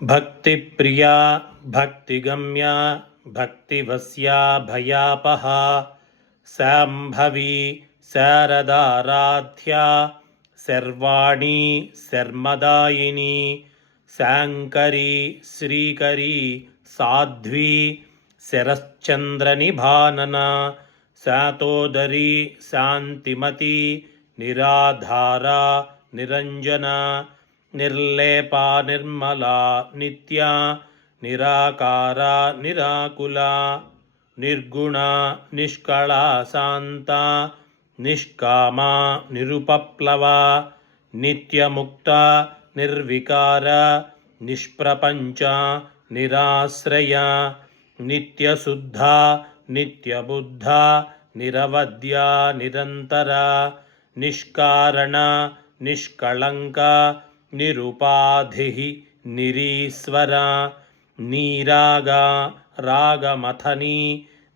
भक्तिप्रिया भक्तिगम्या भक्तिवस्या भयापहा शाम्भवी शारदाराध्या सर्वाणी शर्मदायिनी शाङ्करी श्रीकरी साध्वी शरश्चन्द्रनिभानना शातोदरी शान्तिमती निराधारा निरञ्जना निर्लेपा निर्मला नित्या निराकारा निराकुला निर्गुणा निष्कला शान्ता निष्कामा निरुपप्लवा नित्यमुक्ता निर्विकारा निष्प्रपञ्चा निराश्रया नित्यशुद्धा नित्यबुद्धा निरवद्या निरन्तरा निष्कारणा निष्कळङ्का निरुपाधिः निरीश्वरा नीरागा रागमथनी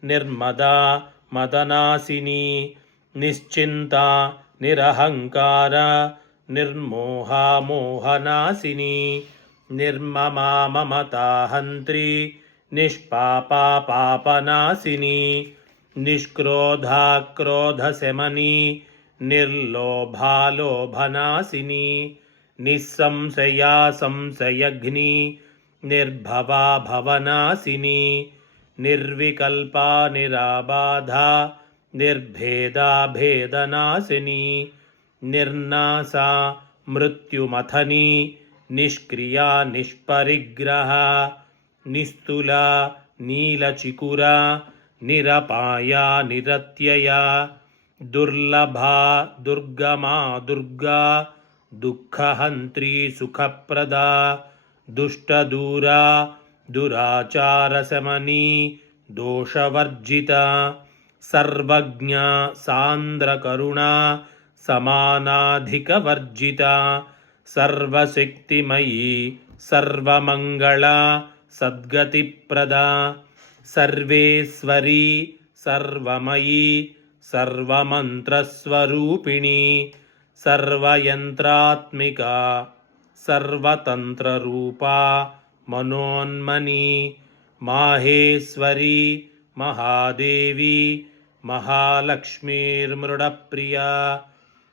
निर्मदा मदनासिनी निश्चिन्ता निरहङ्कारा निर्मोहा मोहनासिनी निर्ममा ममता हन्त्री निष्पापा पापनासिनी निष्क्रोधा क्रोधशमनी निर्लोभा लोभनासिनी निस्संशया संशयघ्नी निर्भवा भवनासिनी निर्विकल्पा निराबाधा निर्भेदा भेदनासिनी निर्नासा मृत्युमथनी निष्क्रिया निष्परिग्रहा निस्तुला नीलचिकुरा निरपाया निरत्यया दुर्लभा दुर्गमा दुर्गा दुःखहन्त्री सुखप्रदा दुष्टदूरा दुराचारशमनी दोषवर्जिता सर्वज्ञा सान्द्रकरुणा समानाधिकवर्जिता सर्वशक्तिमयी सर्वमङ्गला सद्गतिप्रदा सर्वेश्वरी सर्वमयी सर्वमन्त्रस्वरूपिणी सर्वयन्त्रात्मिका सर्वतन्त्ररूपा मनोन्मनी माहेश्वरी महादेवी महालक्ष्मीर्मृडप्रिया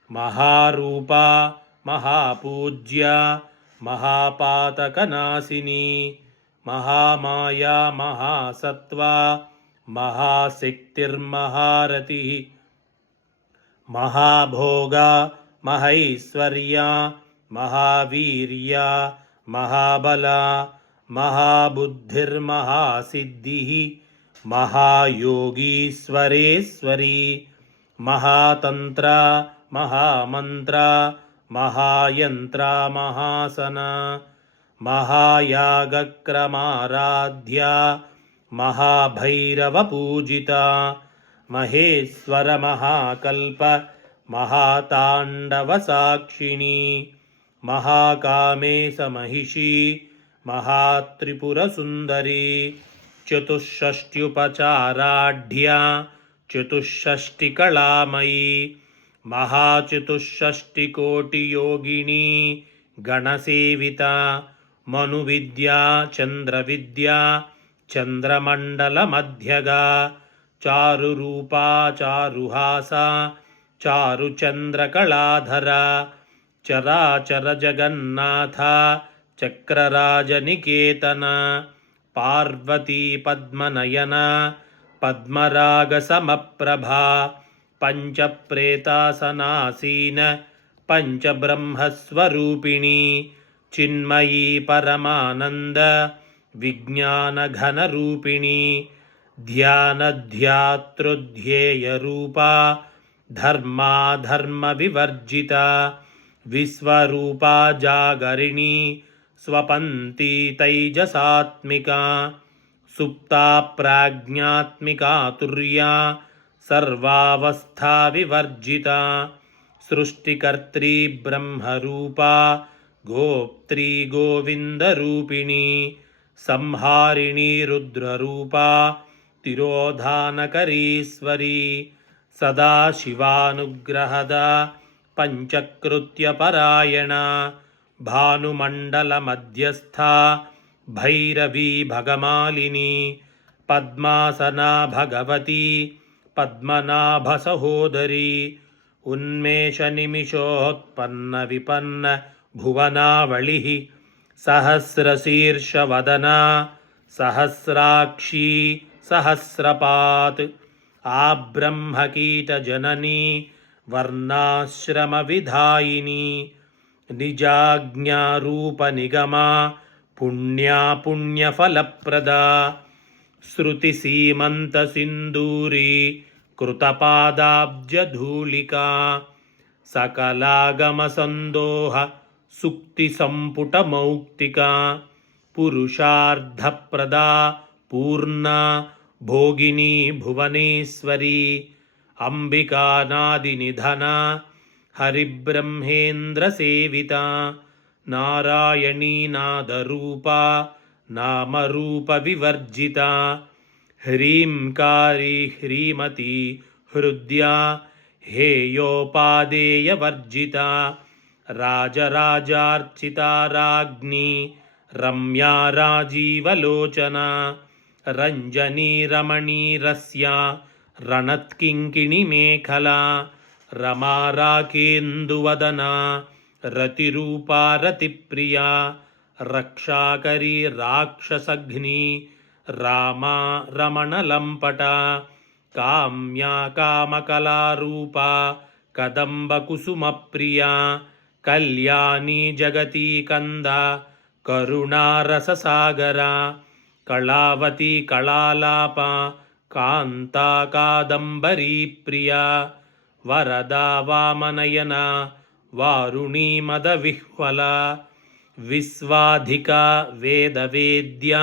महारूपा महापूज्या महापातकनाशिनी महामाया महासत्त्वा महाशक्तिर्महारतिः महाभोगा महैश्वर्या महावीर्या महाबला महाबुद्धिर्महासिद्धिः महायोगीश्वरेश्वरी महातन्त्रा महामन्त्रा महायन्त्रा महासना महायागक्रमाराध्या महाभैरवपूजिता महेश्वरमहाकल्प महाताण्डवसाक्षिणी महाकामेशमहिषी महात्रिपुरसुन्दरी चतुष्षष्ट्युपचाराढ्या चतुष्षष्टिकलामयी महाचतुष्षष्टिकोटियोगिनी गणसेविता मनुविद्या चन्द्रविद्या चन्द्रमण्डलमध्यगा चारुरूपा चारुहासा चारुचन्द्रकलाधरा चराचरजगन्नाथा चक्रराजनिकेतना पार्वती पद्मनयना पद्मरागसमप्रभा पञ्चप्रेतासनासीन पञ्चब्रह्मस्वरूपिणी चिन्मयी परमानन्द विज्ञानघनरूपिणी ध्यानध्यातृध्येयरूपा धर्माधर्मविवर्जिता विश्वरूपा जागरिणी स्वपन्ती तैजसात्मिका सुप्ता प्राज्ञात्मिका तुर्या सर्वावस्थाविवर्जिता सृष्टिकर्त्री ब्रह्मरूपा गोप्त्री गोविन्दरूपिणी संहारिणी रुद्ररूपा तिरोधानकरीश्वरी सदाशिवानुग्रहदा पंचकृत्यपरायणा भानुमण्डलमध्यस्था भैरवी भगमालिनी पद्मासना भगवती पद्मनाभसहोदरी उन्मेषनिमिषोत्पन्नविपन्न भुवनावलिः सहस्रशीर्षवदना सहस्राक्षी सहस्रपात् आब्रह्मकीटजननी वर्णाश्रमविधायिनी निजाज्ञारूपनिगमा पुण्या पुण्यफलप्रदा श्रुतिसीमन्तसिन्दूरी कृतपादाब्जधूलिका सकलागमसन्दोह सुक्तिसम्पुटमौक्तिका पुरुषार्धप्रदा पूर्णा भोगिनी भुवनेश्वरी अंबिकानादिनिधना हरिब्रह्मेन्द्रसेविता नारायणी नादरूपा नामरूपविवर्जिता ह्रींकारी ह्रीमती हृद्या हेयोपादेयवर्जिता राजराजार्चिता राज्ञी रम्या राजीवलोचना रञ्जनी रमणीरस्या रणत्किङ्किणिमेखला रमा राकेन्दुवदना रतिरूपा रतिप्रिया रक्षाकरी राक्षसघ्नी रामा रमणलम्पटा काम्या कामकलारूपा कदम्बकुसुमप्रिया कल्याणी जगती कंदा करुणारससागरा कलावती कलालापा कान्ता कादम्बरी प्रिया वरदा वामनयना वारुणी मदविह्वला विश्वाधिका वेदवेद्या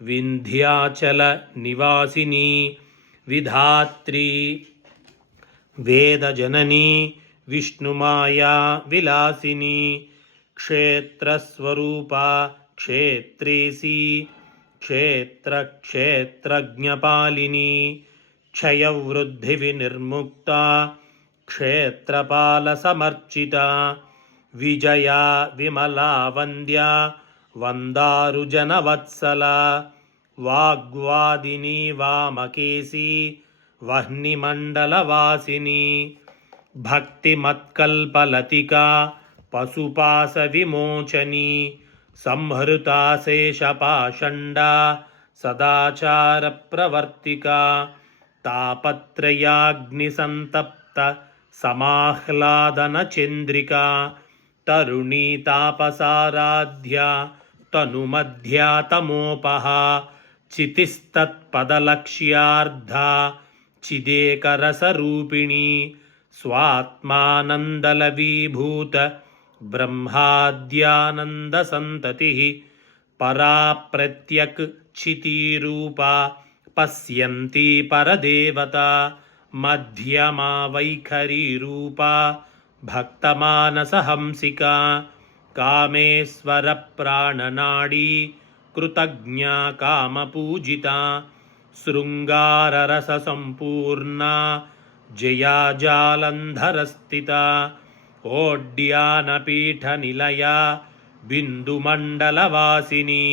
विन्ध्याचल निवासिनी विधात्री वेदजननी विष्णुमाया विलासिनी क्षेत्रस्वरूपा क्षेत्रेसी क्षेत्रक्षेत्रज्ञपालिनी क्षयवृद्धिविनिर्मुक्ता क्षेत्रपालसमर्चिता विजया विमला वन्द्या वन्दारुजनवत्सला वाग्वादिनी वामकेशी वह्निमण्डलवासिनी भक्तिमत्कल्पलतिका पशुपाशविमोचनी संहृता शेषपाषण्डा सदाचारप्रवर्तिका तापत्रयाग्निसन्तप्त समाह्लादनचन्द्रिका तरुणी तापसाराध्या तनुमध्या तमोपहा चितिस्तत्पदलक्ष्यार्धा चिदेकरसरूपिणी स्वात्मानन्दलवीभूत ब्रह्माद्यानन्दसन्ततिः परा प्रत्यक् क्षितिरूपा पश्यन्ती परदेवता मध्यमा वैखरीरूपा भक्तमानसहंसिका कामेश्वरप्राणनाडी कृतज्ञा कामपूजिता शृङ्गाररससम्पूर्णा जया जालन्धरस्थिता ओड्यानपीठनिलया बिन्दुमण्डलवासिनी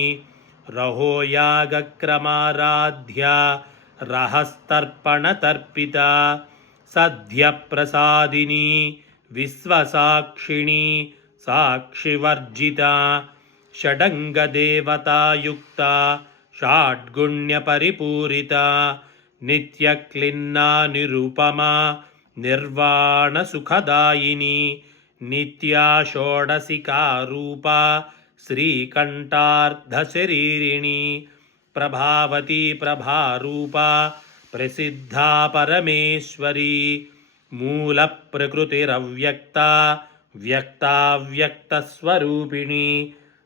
रहोयागक्रमाराध्या रहस्तर्पणतर्पिता सद्यप्रसादिनी विश्वसाक्षिणी साक्षिवर्जिता षडङ्गदेवतायुक्ता षाड्गुण्यपरिपूरिता नित्यक्लिन्ना निरुपमा निर्वाणसुखदायिनी नित्या षोडशिकारूपा श्रीकण्ठार्धशरीरिणी प्रभावती प्रभारूपा प्रसिद्धा परमेश्वरी मूलप्रकृतिरव्यक्ता व्यक्ताव्यक्तस्वरूपिणी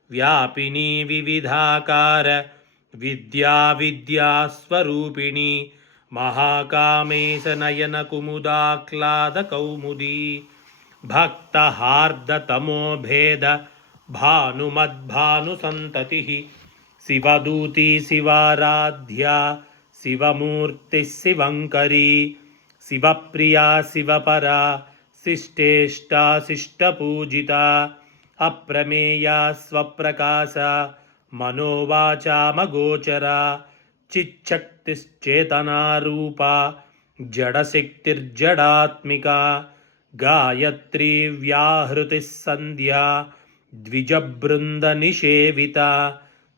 व्यापिनी विविधाकार विद्याविद्यास्वरूपिणी महाकामेशनयनकुमुदाह्लादकौमुदी भक्तहार्दतमोभेद भानुमद्भानुसन्ततिः शिवदूती शिवाराध्या शिवमूर्तिः शिवङ्करी शिवप्रिया शिवपरा शिष्टेष्टा शिष्टपूजिता अप्रमेया स्वप्रकाशा मनोवाचामगोचरा चिच्छक्तिश्चेतनारूपा जडशक्तिर्जडात्मिका गायत्री व्याहृतिः सन्ध्या द्विजबृन्दनिषेविता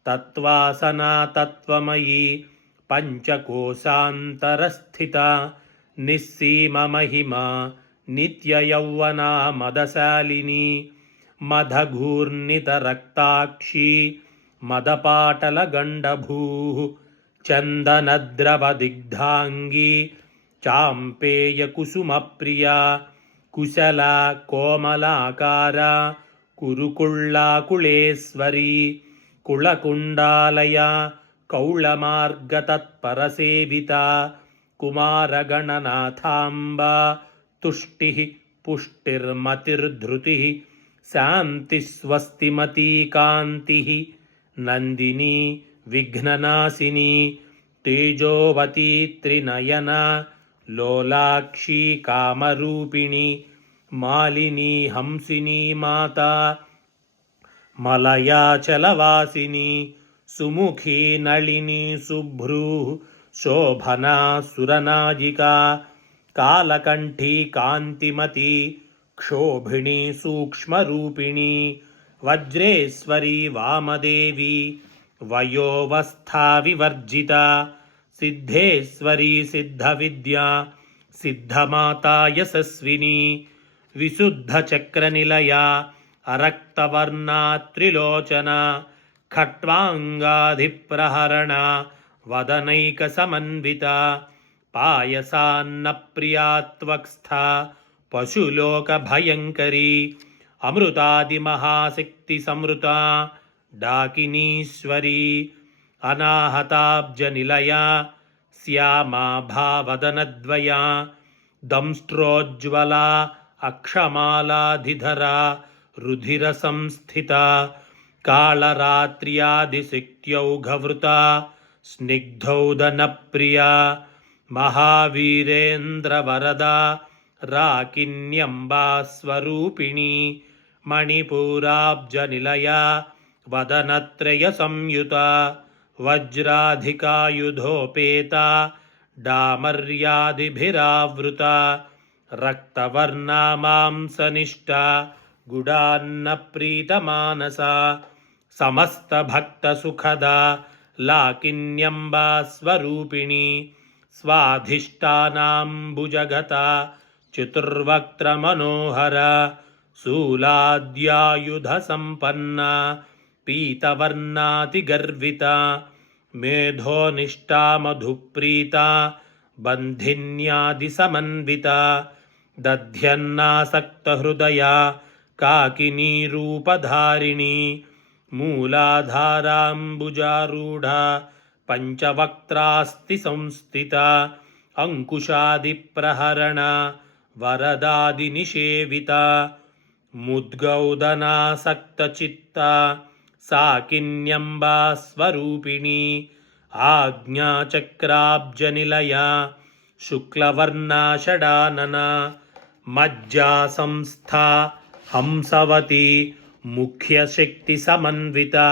तत्त्वासना तत्त्वमयी पञ्चकोशान्तरस्थिता निस्सीममहिमा नित्ययौवना मदशालिनी मदघूर्णितरक्ताक्षी मदपाटलगण्डभूः चन्दनद्रवदिग्धाङ्गी चाम्पेयकुसुमप्रिया कुशला कोमलाकारा कुरुकुळ्ळाकुळेश्वरी कुळकुण्डालया कौळमार्गतत्परसेविता कुमारगणनाथाम्बा तुष्टिः पुष्टिर्मतिर्धृतिः शान्तिस्वस्तिमती कान्तिः नन्दिनी विघ्ननाशिनी तेजोवती त्रिनयना लोलाक्षी कामरूपिणी मालिनी हंसिनी माता मलयाचलवासिनी सुमुखी नलिनी शुभ्रूः शोभना सुरनायिका कालकण्ठी कान्तिमती क्षोभिणी सूक्ष्मरूपिणी वज्रेश्वरी वामदेवी वयोवस्था विवर्जिता सिद्धेश्वरी सिद्धविद्या सिद्धमाता यशस्विनी विशुद्धचक्रनिलया अरक्तवर्णा त्रिलोचना खट्वाङ्गाधिप्रहरणा वदनैकसमन्विता पायसान्नप्रिया त्वक्स्था पशुलोकभयङ्करी अमृतादिमहाशक्तिसंवृता डाकिनीश्वरी अनाहताब्जनिलया श्यामा भावदनद्वया दंष्ट्रोज्ज्वला अक्षमालाधिधरा रुधिरसंस्थिता कालरात्र्यादिशक्त्यौघवृता स्निग्धौदनप्रिया महावीरेन्द्रवरदा राकिन्यम्बा स्वरूपिणी मणिपुराब्जनिलया वदनत्रयसंयुता वज्राधिकायुधोपेता डामर्यादिभिरावृता रक्तवर्णा मांसनिष्ठा गुडान्नप्रीतमानसा समस्तभक्तसुखदा लाकिन्यम्बा स्वरूपिणी स्वाधिष्ठानाम्बुजगता चतुर्वक्त्रमनोहरा शूलाद्यायुधसम्पन्ना पीतवर्णातिगर्विता मेधोनिष्ठा मधुप्रीता बन्धिन्यादिसमन्विता दध्यन्नासक्तहृदया काकिनीरूपधारिणी मूलाधाराम्बुजारूढा पञ्चवक्त्रास्ति संस्थिता अंकुशादिप्रहरणा वरदादिनिषेविता मुद्गौदनासक्तचित्ता साकिन्यम्बा स्वरूपिणी आज्ञाचक्राब्जनिलया शुक्लवर्णा षडानना मज्जासंस्था हंसवती मुख्यशक्तिसमन्विता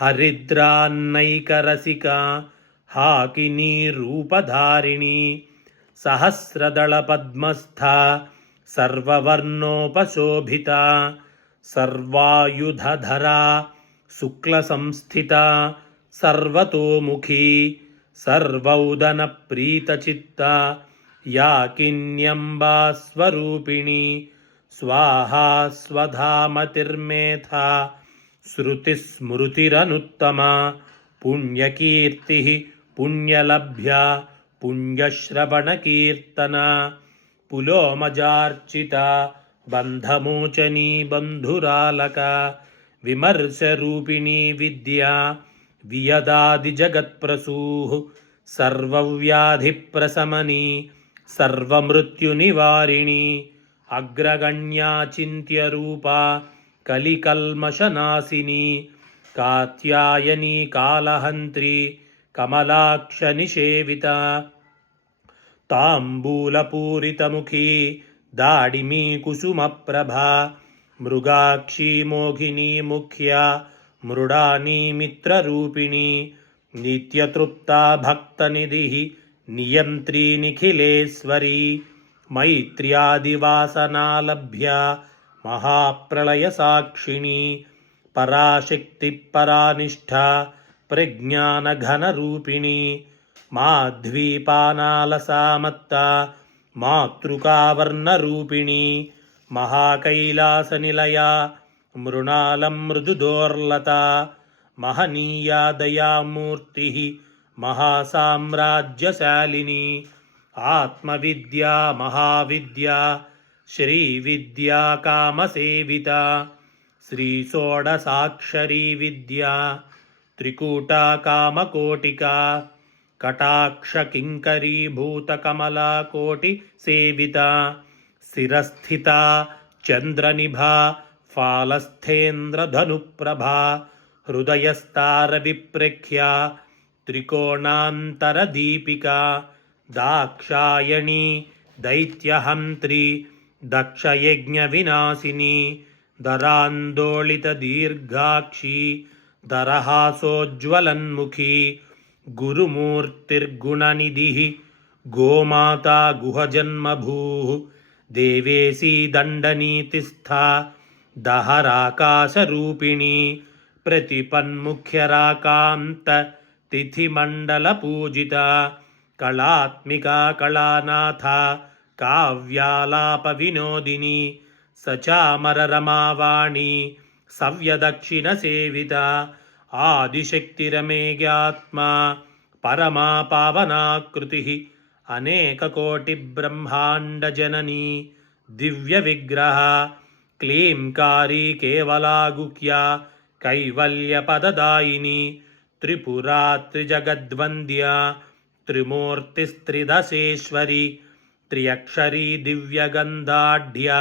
हरिद्रान्नैकरसिका हाकिनीरूपधारिणी सहस्रदलपद्मस्था सर्ववर्णोपशोभिता सर्वायुधधरा शुक्लसंस्थिता सर्वतोमुखी सर्वौदनप्रीतचित्ता याकिन्यम्बा स्वरूपिणी स्वाहा स्वधामतिर्मेधा श्रुतिस्मृतिरनुत्तमा पुण्यकीर्तिः पुण्यलभ्या पुण्यश्रवणकीर्तना पुलोमजार्चिता बन्धमोचनी बन्धुरालका विमर्शरूपिणी विद्या वियदादिजगत्प्रसूः सर्वव्याधिप्रशमनी सर्वमृत्युनिवारिणी अग्रगण्या चिन्त्यरूपा कलिकल्मषनाशिनी कात्यायनी कालहन्त्री कमलाक्षनिषेविता ताम्बूलपूरितमुखी दाडिमी कुसुमप्रभा मृगाक्षी मोहिनी मुख्या मृडानी मित्ररूपिणी नित्यतृप्ता भक्तनिधिः नियन्त्री निखिलेश्वरी मैत्र्यादिवासनालभ्या महाप्रलयसाक्षिणी पराशक्तिः परानिष्ठा प्रज्ञानघनरूपिणी माध्वीपानालसामत्ता मातृकावर्णरूपिणी महाकैलासनिलया मृणालं मृदुदोर्लता महनीया दयामूर्तिः महासाम्राज्यशालिनी आत्मविद्या महाविद्या श्रीविद्या कामसेविता श्रीषोडशाक्षरी विद्या त्रिकूटा कामकोटिका कटाक्षकिङ्करीभूतकमलाकोटिसेविता शिरस्थिता चन्द्रनिभा फालस्थेन्द्रधनुप्रभा हृदयस्तारविप्रेक्ष्या त्रिकोणान्तरदीपिका दाक्षायणी दैत्यहन्त्री दक्षयज्ञविनाशिनी दरान्दोलितदीर्घाक्षी दरहासोज्ज्वलन्मुखी गुरुमूर्तिर्गुणनिधिः गोमाता गुहजन्मभूः देवेशी दण्डनीतिस्था दहराकाशरूपिणी प्रतिपन्मुख्यराकान्ततिथिमण्डलपूजिता कलात्मिका कलानाथा काव्यालापविनोदिनी सचामररमावाणी सव्यदक्षिणसेविता आदिशक्तिरमेयात्मा परमा पावनाकृतिः अनेककोटिब्रह्माण्डजननी दिव्यविग्रहा क्लींकारी केवलागुह्या कैवल्यपददायिनी त्रिपुरा त्रिजगद्वन्द्या त्रिमूर्तिस्त्रिदशेश्वरी त्र्यक्षरी दिव्यगन्धाढ्या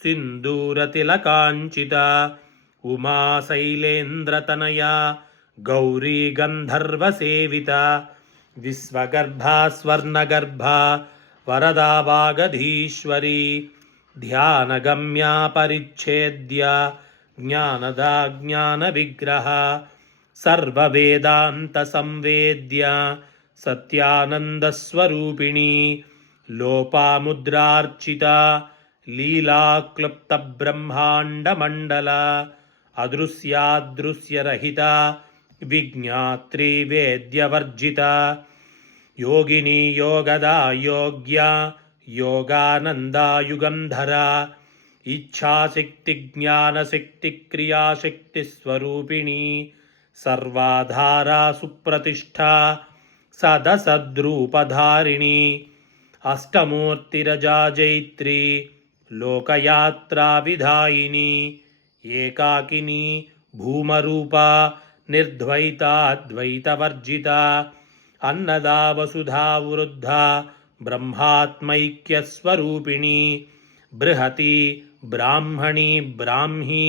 सिन्दूरतिलकाञ्चिता उमा शैलेन्द्रतनया गौरी गन्धर्वसेविता विश्वगर्भा स्वर्णगर्भा वरदा वागधीश्वरी ध्यानगम्या परिच्छेद्या ज्ञानदा ज्ञानविग्रहा सर्ववेदान्तसंवेद्या सत्यानन्दस्वरूपिणी लोपामुद्रार्चिता लीलाक्लुप्तब्रह्माण्डमण्डला अदृश्यादृश्यरहिता विज्ञात्री वेद्यवर्जिता योगिनी योगदा योग्या योगानन्दा युगन्धरा इच्छाशक्तिज्ञानशक्तिक्रियाशक्तिस्वरूपिणी सर्वाधारा सुप्रतिष्ठा सदसद्रूपधारिणी अष्टमूर्तिरजा जैत्री लोकयात्राविधायिनी एकाकिनी भूमरूपा निर्द्वैताद्वैतवर्जिता अन्नदा वसुधा वृद्धा ब्रह्मात्मैक्यस्वरूपिणी बृहती ब्राह्मणी ब्राह्मी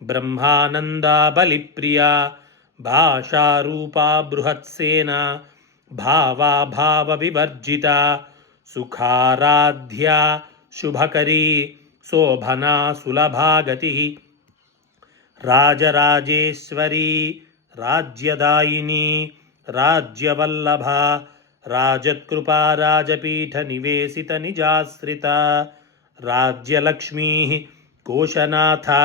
ब्रह्मानन्दा बलिप्रिया भाषारूपा बृहत्सेना भावाभावविवर्जिता सुखाराध्या शुभकरी शोभना सुलभा गतिः राजराजेश्वरी राज्यदायिनी राज्यवल्लभा राजत्कृपा राजपीठनिवेशितनिजाश्रिता राज्यलक्ष्मीः कोशनाथा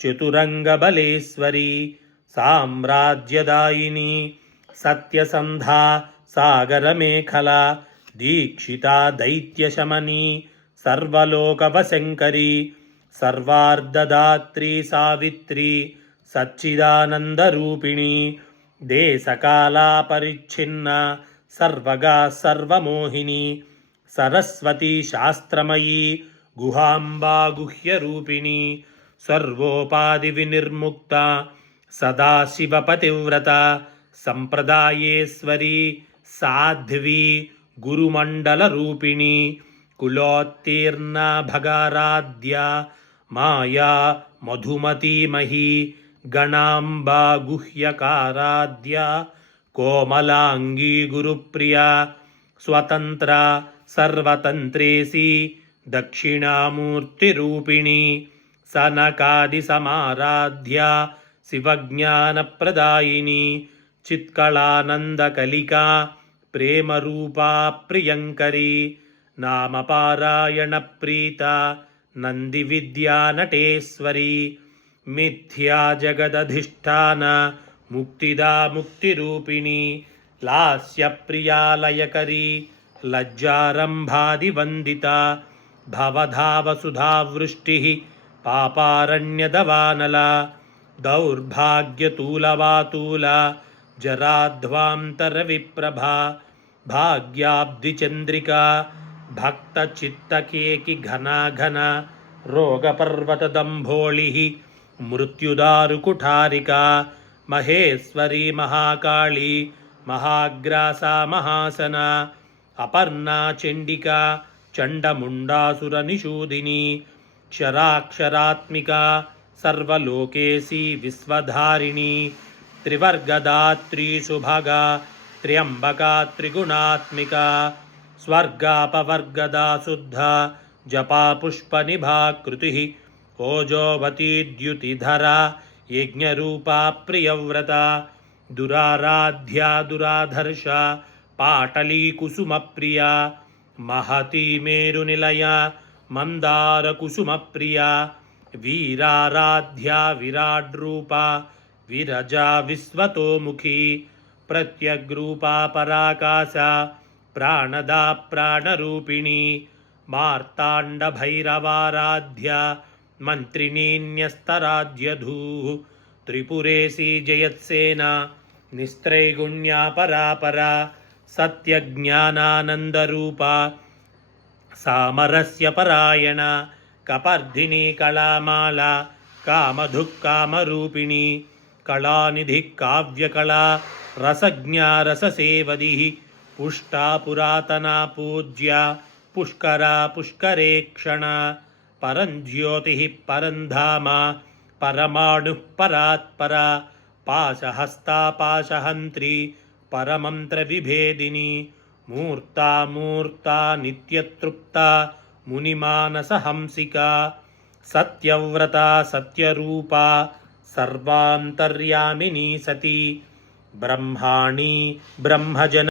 चतुरङ्गबलेश्वरी साम्राज्यदायिनी सत्यसन्धा सागरमेखला दीक्षिता दैत्यशमनी सर्वलोकवशङ्करी सर्वार्धदात्री सावित्री सच्चिदानन्दरूपिणी देशकालापरिच्छिन्ना सर्वगा सर्वमोहिनी सरस्वती शास्त्रमयी गुहाम्बा गुह्यरूपिणी सर्वोपाधिविनिर्मुक्ता सदाशिवपतिव्रता सम्प्रदायेश्वरी साध्वी गुरुमण्डलरूपिणी कुलोत्तीर्णा भगाराध्या माया मधुमतीमही गणाम्बा गुह्यकाराध्या कोमलांगी गुरुप्रिया स्वतंत्रा सर्वतंत्रेसी दक्षिणामूर्तिरूपिणी सनकादिसमाराध्या శివజ్ఞానప్రదాయిని చిత్కళానందకలికా ప్రేమరూపా ప్రియంకరీ నామపారాయణ ప్రీత నంది విద్యా నటేశ్వరి మిథ్యా జగదధిష్టాన ముక్తిదా ముక్తిరూపిణి లాస్యప్రియాలయకరీ లజ్జారంభాదివందిత భవధావసుధావృష్టి పాపారణ్యదవానల దౌర్భాగ్యతూలవాతూల జరాధ్వాంతరవిప్రభా భాగ్యాబ్ధిచంద్రికా భక్తచిత్తకేకి ఘనాఘన రోగపర్వతదంభోళి మృత్యుదారుకుఠారికా మహేశ్వరీ మహాకాళీ మహాగ్రాసా మహాసన అపర్ణా చండికా చండముండాసురనిషూదిని క్షరాక్షరాత్మికా సర్వలోకేశీ విశ్వధారిణి త్రివర్గదాత్రీ సుభగా త్ర్యంబకా త్రిగుణాత్మికా స్వర్గాపవర్గదా శుద్ధ జపా పుష్పనిభాకృతి ఓజోవతీద్యుతిధరా యజ్ఞరూపా ప్రియవ్రత దురారాధ్యా దురాధర్ష పాటలీకుసుమప్రియా మహతీ మేరునిలయ మందారకుసుమప్రియా వీరారాధ్యా విరాడ్రూపా విరజా విశ్వతోముఖీ ప్రత్యగ్రూపా పరాకాశ ప్రాణదా ప్రాణరూపిణి మార్తాండభైరవారాధ్య మంత్రిణీన్యస్తరాజ్యధూ త్రిపురేశీ జయత్సేన నిస్త్రైగుణ్యా పరాపరా సత్యజ్ఞానానందరూపా సామరస్య పరాయణ కపర్ధిని కళామాలా కామధుక్కామరూపిణి కళానిధి కావ్యకళా రసజ్ఞా రససేవది పుష్టా పురాతనా పూజ్య పుష్కరా పుష్కరేక్షణ పరంజ్యోతి పరంధామ పరమాణు పరాత్పరా పాశహస్తా పాశహంత్రి పరమంత్ర విభేదిని మూర్తా మూర్తా నిత్యతృప్తా మునిమానసహంసికా సత్యవ్రతా సత్యరూపా సర్వాంతర్యామినీ సతి బ్రహ్మాణి బ్రహ్మజన